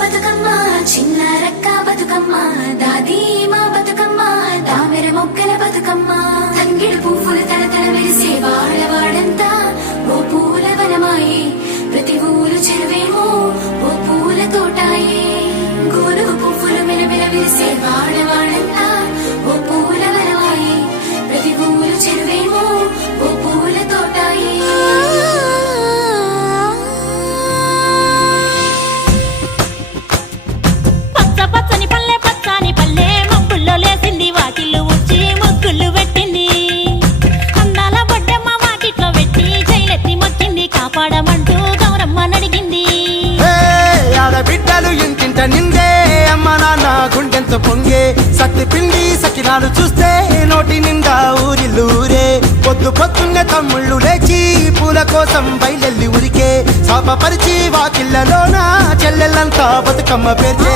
బతుకమ్మ చిన్న రక్క బతుకమ్మ దాది మా బతుకమ్మ దామెర మొక్కల బతుకమ్మ తంగిడు పువ్వులు తలతల మెరిసే వాడవాడంతా ఓ పూల వనమాయే ప్రతి ఊరు చెరువేమో ఓ పూల తోటాయే గోరు పువ్వులు మెలమెల మెరిసే వాడవాడంతా ఓ పూల వనమాయే ప్రతి ఊరు చెరువేమో ఓ పూల తోటాయే పచ్చని పల్లె పచ్చని పల్లె మబ్బుల్లో లేసింది వాకిళ్ళు ఊడ్చి ముగ్గులు పెట్టింది అందాల బొడ్డమ్మ వాకిట్లో పెట్టి జైలెత్తి మొక్కింది కాపాడమంటూ గౌరమ్మ నడిగింది ఆడబిడ్డలు ఇంటింట నిందే అమ్మ నాన్న గుండెంత పొంగే సత్తి పిండి సకినాలు చూస్తే నోటి నిండా ఊరిల్లూరే పొద్దు పొద్దున్నే తమ్ముళ్ళు లేచి పూల కోసం బయలెల్లి ఉరికే శాపపరిచి వాకిళ్ళలోన చెల్లెళ్ళంతా బతుకమ్మ పేర్చే